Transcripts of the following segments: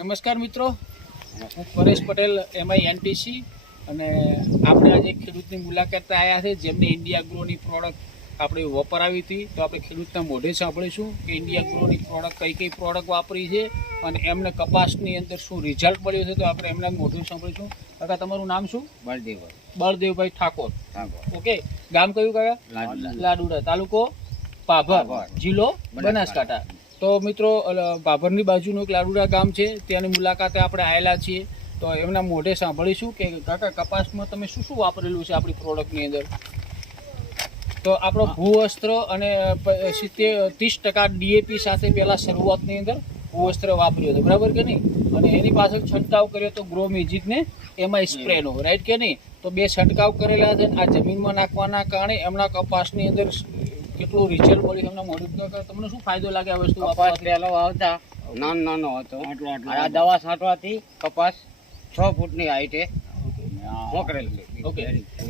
નમસ્કાર મિત્રો, હું પરેશ પટેલ MINTC અને આપણે આજે ખેડૂતની મુલાકાતે આવ્યા છે જેમને ઇન્ડિયા ગ્રોની પ્રોડક્ટ આપણે વપરાવી હતી. તો આપણે ખેડૂતના મોઢે સાંભળીશું કે ઇન્ડિયા ગ્રોની પ્રોડક્ટ કઈ પ્રોડક્ટ વાપરી છે અને એમને કપાસની અંદર શું રિઝલ્ટ મળ્યું છે. તો આપણે એમના મોઢું સાંભળીશું. કાકા, તમારું નામ શું? બળદેવભાઈ ઠાકોર. ઓકે, ગામ કયું કાકા? લાડુડા, તાલુકો ભાભર, જિલ્લો બનાસકાંઠા. તો મિત્રો, ભાભરની બાજુનું એક લાડુડા ગામ છે, ત્યાંની મુલાકાતે આપણે આવેલા છીએ. તો એમના મોઢે સાંભળીશું કે કાકા કપાસમાં તમે શું શું વાપરેલું છે આપણી પ્રોડક્ટની અંદર. તો આપણો ભૂવસ્ત્ર અને 30% DAP સાથે પહેલાં શરૂઆતની અંદર ભૂવસ્ત્ર વાપર્યું હતું, બરાબર કે નહીં? અને એની પાછળ છંટકાવ કર્યો તો ગ્રો મેજિકને એમાં સ્પ્રેનો, રાઈટ કે નહીં? તો 2 છંટકાવ કરેલા છે. આ જમીનમાં નાખવાના કારણે એમના કપાસની અંદર કેટલું રિઝલ્ટ મળ્યું એમના મોઢું. તમને શું ફાયદો લાગે આ વસ્તુ વાપરવાથી? પહેલો આવતા નાનો હતો, આ દવા છાંટવાથી કપાસ 6 ફૂટની હાઈટે મોકરેલી. ઓકે,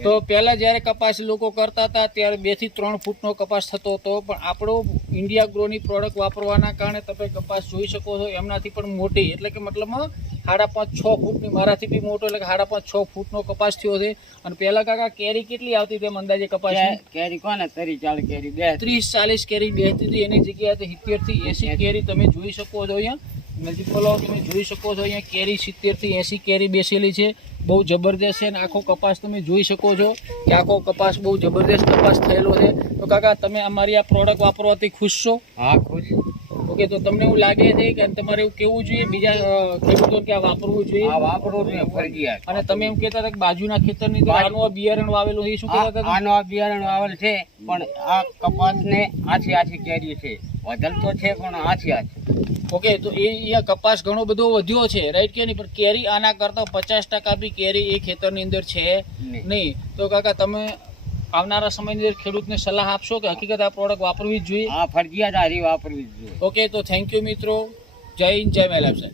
તો પહેલા જ્યારે કપાસ લોકો કરતા હતા ત્યારે 2 થી 3 ફૂટનો કપાસ થતો હતો, પણ આપણો ઇન્ડિયા ગ્રોની પ્રોડક્ટ વાપરવાના કારણે તમે કપાસ જોઈ શકો છો એમનાથી પણ મોટી, એટલે કે મતલબમાં 5.5-6 ફૂટની, મારાથી બી મોટો, એટલે કે 5.5-6 ફૂટનો કપાસ થયો છે. અને પહેલા કાકા કેરી કેટલી આવતી હતી અંદાજે કપાસ? કેરી કોને 30-40 કેરી, 30-40 કેરી બેસતી હતી. એની જગ્યાએ 70 થી 80 કેરી તમે જોઈ શકો છો. અહીંયા નજીક બોલો, તમે જોઈ શકો છો અહીંયા કેરી 70 થી 80 કેરી બેસેલી છે. બહુ જબરદસ્ત છે. અને આખો કપાસ તમે જોઈ શકો છો કે આખો કપાસ બહુ જબરદસ્ત કપાસ થયેલો છે. તો કાકા, તમે અમારી આ પ્રોડક્ટ વાપરવાથી ખુશ છો? હા, ખુશ. ઓકે, તો તમને એવું લાગે છે કે તમારે એવું કેવું જોઈએ બીજા ખેડૂતોને કે આ વાપરવું જોઈએ? આ વાપરવું જોઈએ ફરજિયાત. અને તમે એમ કહેતા હતા કે બાજુના ખેતરની તો આનું આ બિયારણ વાવેલું છે, એ શું કહેતા હતા? આનો આ બિયારણ વાવેલ છે, પણ આ કપાસને આછી કેરી છે. વધલ તો છે પણ આછી. ઓકે, તો એ અહીંયા કપાસ ઘણો બધો વધ્યો છે, રાઈટ કે નહીં? પણ કેરી આના કરતાં 50% બી કેરી એ ખેતરની અંદર છે નહીં. તો કાકા, તમે આવનારા સમયની અંદર ખેડૂતને સલાહ આપશો કે હકીકત આ પ્રોડક્ટ વાપરવી જ જોઈએ? આ ફરજિયાત હારી વાપરવી જ જોઈએ. ઓકે, તો થેન્ક યુ મિત્રો. જય હિન્દ, જય મહારાષ્ટ્ર.